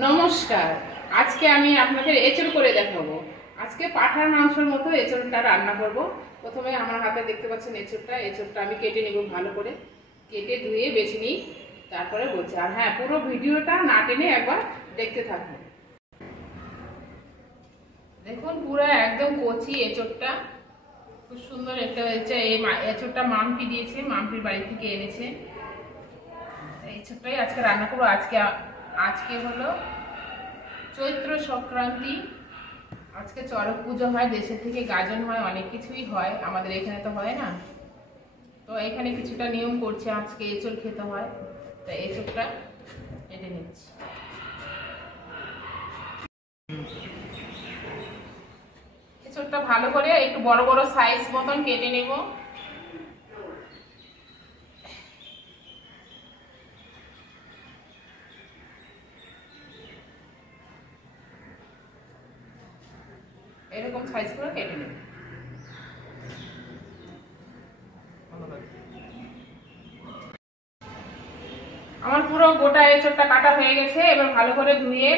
নমস্কার। আজকে আমি আপনাদের এঁচড় করে দেখাবো। আজকে পাঁঠার মাংসের মতো এঁচড়টা রান্না করব। প্রথমে আমার হাতে দেখতে পাচ্ছেন এঁচড়টা আমি কেটে নেব, ভালো করে কেটে ধুয়ে বেছে নিই, তারপরে বলছি। আর হ্যাঁ, পুরো ভিডিওটা না টেনে একবার দেখতে থাকুন। দেখুন, পুরো একদম কচি এঁচড়টা, খুব সুন্দর একটা হয়েছে। এই এঁচড়টা মাম্পি দিয়েছে, মাম্পির বাড়ি থেকে এনেছে। এঁচড়টাই আজকে রান্না করবো। আজকে হলো চৈত্র সংক্রান্তি। আজকে চড়ক পুজো হয়, দেশের থেকে গাজন হয়, অনেক কিছুই হয়, আমাদের এখানে তো হয় না। তো এখানে কিছুটা নিয়ম করছে, আজকে এঁচড় খেতে হয়, তাই এঁচড়টা কেটে নিচ্ছি। এঁচড়টা ভালো করে একটু বড় বড় সাইজ মতন কেটে নেব। এরকম সাইজ করে কেটে নেব। আমার পুরো গোটা এঁচড়টা কাটা হয়ে গেছে। এবার ভালো করে ধুয়ে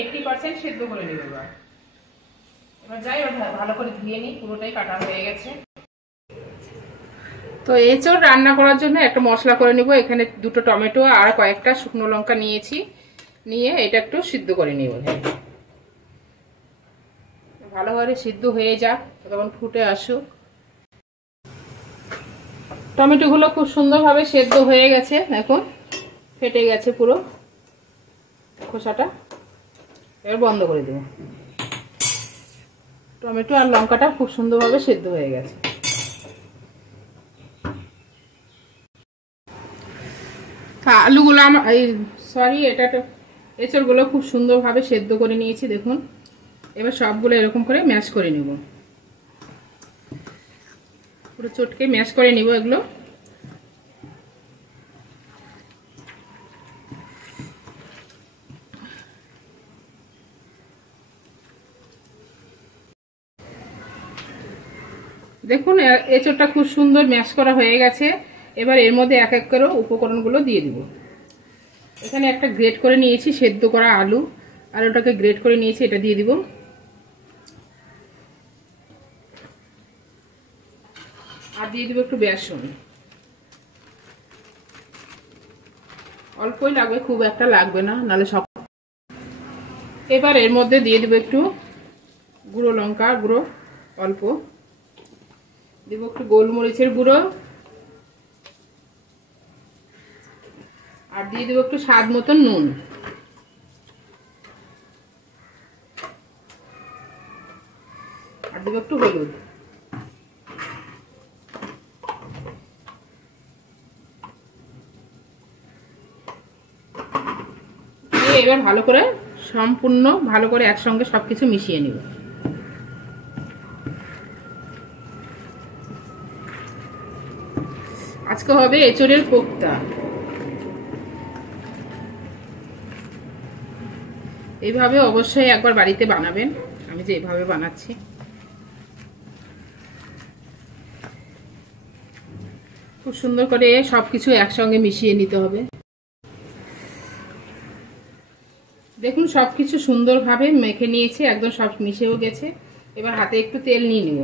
80% সিদ্ধ করে নেব। এবার যাই ভালো করে ধুয়ে নিই, পুরোটাই কাটা হয়ে গেছে। তো এঁচড় রান্না করার জন্য একটা মশলা করে নেব। এখানে দুটো টমেটো আর কয়েকটা শুকনো লঙ্কা নিয়েছি, নিয়ে এটা একটু সিদ্ধ করে নেব। ভালোভাবে সিদ্ধ হয়ে যাক, তখন ফুটে আসুক। টমেটোগুলো খুব সুন্দরভাবে সেদ্ধ হয়ে গেছে, এখন ফেটে গেছে পুরো খোসাটা। এবার বন্ধ করে দেব। টমেটো আর লঙ্কাটা খুব সুন্দরভাবে সেদ্ধ হয়ে গেছে। আলুগুলো এঁচড়গুলো খুব সুন্দরভাবে সেদ্ধ করে নিয়েছি, দেখুন। এবার সবগুলো এরকম করে ম্যাশ করে নেব, পুরো চটকে ম্যাশ করে নিব এগুলো। দেখুন, এঁচড়টা খুব সুন্দর ম্যাশ করা হয়ে গেছে। এবার এর মধ্যে এক এক করে উপকরণগুলো দিয়ে দিব। এখানে একটা গ্রেট করে নিয়েছি সেদ্ধ করা আলু, আলুটাকে গ্রেট করে নিয়েছি, এটা দিয়ে দিব। আর দিয়ে দিব একটু বেসন, অল্পই লাগবে, খুব একটা লাগবে না, নাহলে সব। এবার এর মধ্যে দিয়ে দিব একটু গুঁড়ো লঙ্কা গুঁড়ো, অল্প দিব, একটু গোলমরিচের গুঁড়ো, আর দিয়ে দেবো একটু স্বাদ মতন নুন। আর দেবো একটু হলুদ। এবার ভালো করে সম্পূর্ণ ভালো করে একসঙ্গে সবকিছু মিশিয়ে নিব। আজকে হবে এঁচড়ের কোপ্তা। এইভাবে অবশ্যই একবার বাড়িতে বানাবেন, আমি যে এইভাবে বানাচ্ছি। খুব সুন্দর করে সবকিছু একসঙ্গে মিশিয়ে নিতে হবে। দেখুন, সবকিছু সুন্দরভাবে মেখে নিয়েছি, একদম সব মিশেও গেছে। এবার হাতে একটু তেল নিয়ে নিব,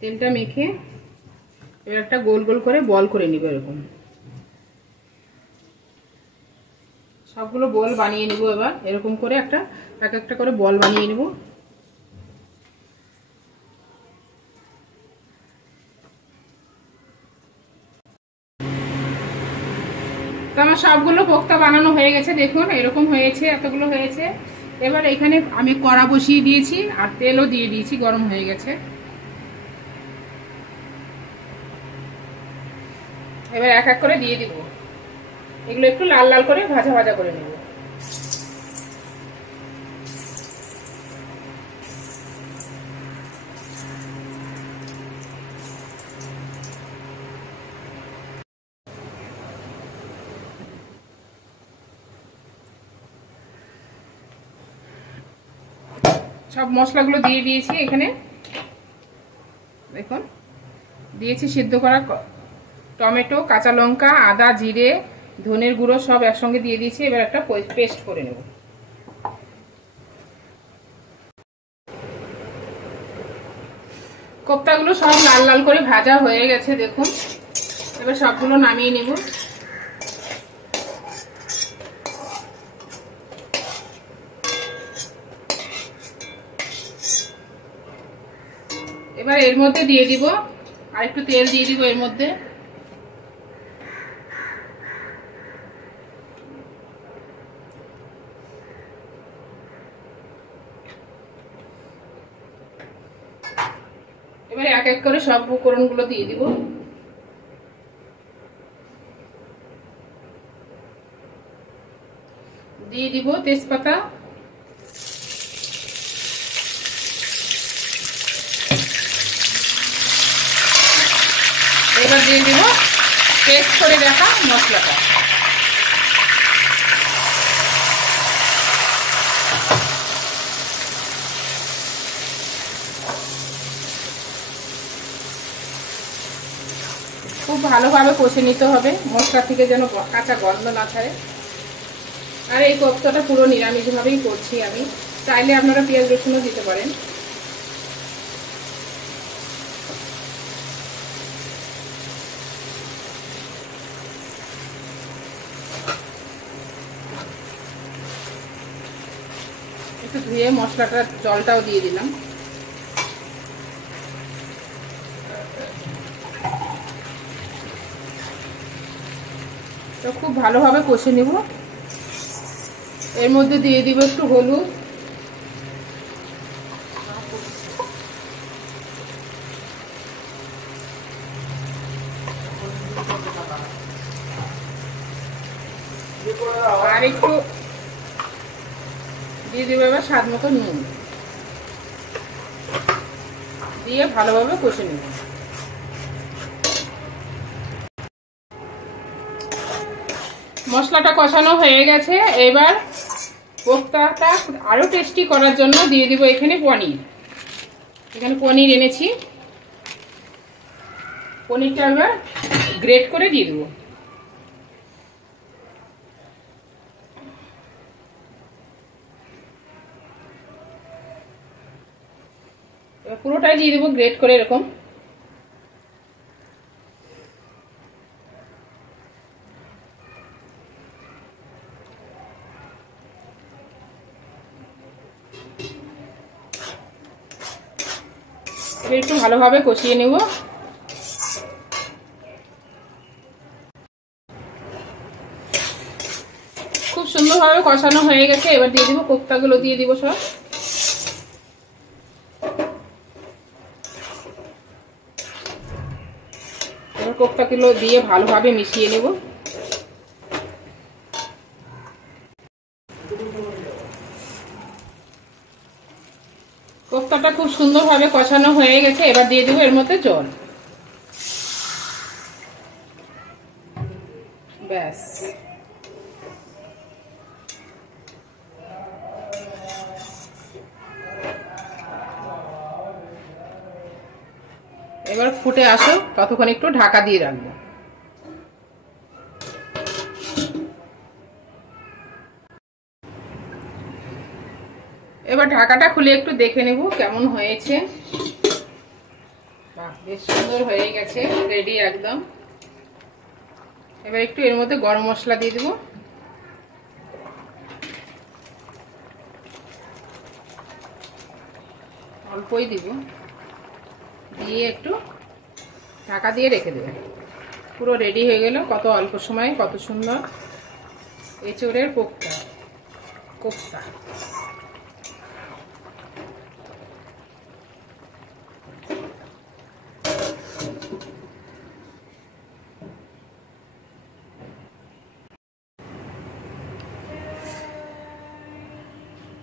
তেলটা মেখে এবার একটা গোল গোল করে বল করে নিব। এরকম সবগুলো বল বানিয়ে নিব। এবার এরকম করে এক একটা করে বল বানিয়ে নিব। তো আমার সবগুলো কোপ্তা বানানো হয়ে গেছে, দেখুন এরকম হয়েছে, এতগুলো হয়েছে। এবার এখানে আমি কড়া বসিয়ে দিয়েছি আর তেলও দিয়ে দিয়েছি, গরম হয়ে গেছে। এবার এক এক করে দিয়ে দিব। এগুলো একটু লাল লাল করে ভাজা ভাজা করে নেব। সব মশলাগুলো দিয়ে দিয়েছি এখানে, দেখুন দিয়েছি সিদ্ধ করা টমেটো, কাঁচা লঙ্কা, আদা, জিরে, ধনের গুঁড়ো সব একসঙ্গে দিয়ে দিয়েছি, এবার একটা পেস্ট করে নেব। কোপ্তাগুলো সব লাল লাল করে ভাজা হয়ে গেছে দেখুন। এবার সবগুলো নামিয়ে নেব। এবার এর মধ্যে দিয়ে দিব আর একটু তেল দিয়ে দিব এর মধ্যে। এবার এক এক করে সব উপকরণগুলো দিয়ে দিব। দিয়ে দিব তেজপাতা, এবার দিয়ে দিব পেস্ট করে রাখা মশলাটা। খুব ভালোভাবে কষে নিতে হবে, মশলা থেকে যেন কাঁচা গন্ধ না ছাড়ে। আর এই কোপ্তাটা পুরো নিরামিষভাবেই করছি আমি, চাইলে আপনারা পেঁয়াজ রসুনও দিতে পারেন। একটু ধুয়ে মশলাটার জলটাও দিয়ে দিলাম। তো খুব ভালোভাবে কষে নিব। এর মধ্যে দিয়ে দিব একটু হলুদ, আর একটু দিয়ে দিব এবার স্বাদ মতো নুন, দিয়ে ভালোভাবে কষে নেব। মশলাটা কষানো হয়ে গেছে। এবার কোপ্তাটা আরো টেস্টি করার জন্য দিয়ে দিব এখানে পনির। এখানে পনির এনেছি, পনিরটা এবার গ্রেট করে দিয়ে দেবো। পুরোটাই দিয়ে দেবো গ্রেট করে এরকম। একটু ভালোভাবে কষিয়ে নেব। খুব সুন্দরভাবে কষানো হয়ে গেছে। এবার দিয়ে দিব কোপ্তাগুলো, দিয়ে দিব সব। এবার কোপ্তাগুলো দিয়ে ভালোভাবে মিশিয়ে নেব। কোপ্তাটা খুব সুন্দরভাবে কষানো হয়ে গেছে। এবার দিয়ে দেবো এর মধ্যে জল। ব্যাস, এবার ফুটে আসো, ততক্ষণ একটু ঢাকা দিয়ে রাখবো। এবার ঢাকাটা খুলে একটু দেখে নেব কেমন হয়েছে। বেশ সুন্দর হয়ে গেছে, রেডি একদম। এবার একটু এর মধ্যে গরম মশলা দিয়ে দেব। অল্পই দিব, দিয়ে একটু ঢাকা দিয়ে রেখে দেবেন। পুরো রেডি হয়ে গেল। কত অল্প সময়ে কত সুন্দর এঁচোড়ের কোপ্তা।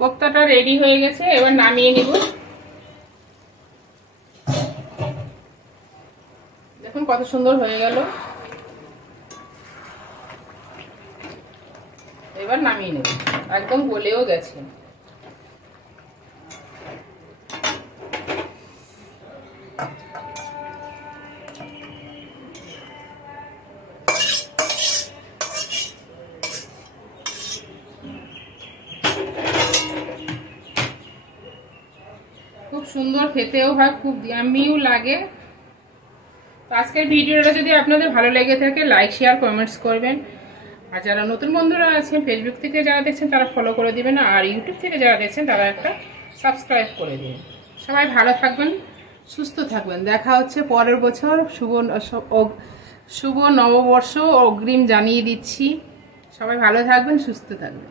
কোপ্তাটা রেডি হয়ে গেছে। এবার নামিয়ে নিব। দেখুন কত সুন্দর হয়ে গেল। এবার নামিয়ে নেব, একদম গলেও গেছে। খুব সুন্দর খেতেও হয়, খুব ইয়ামিও লাগে। তো আজকের ভিডিওটা যদি আপনাদের ভালো লেগে থাকে লাইক শেয়ার কমেন্টস করবেন। আর যারা নতুন বন্ধুরা আছেন ফেসবুক থেকে যারা দেখছেন তারা ফলো করে দিবেন, আর ইউটিউব থেকে যারা দেখছেন তারা একটা সাবস্ক্রাইব করে দিবেন। সবাই ভালো থাকবেন, সুস্থ থাকবেন। দেখা হচ্ছে পরের বছর। শুভ নববর্ষ অগ্রিম জানিয়ে দিচ্ছি। সবাই ভালো থাকবেন, সুস্থ থাকবেন।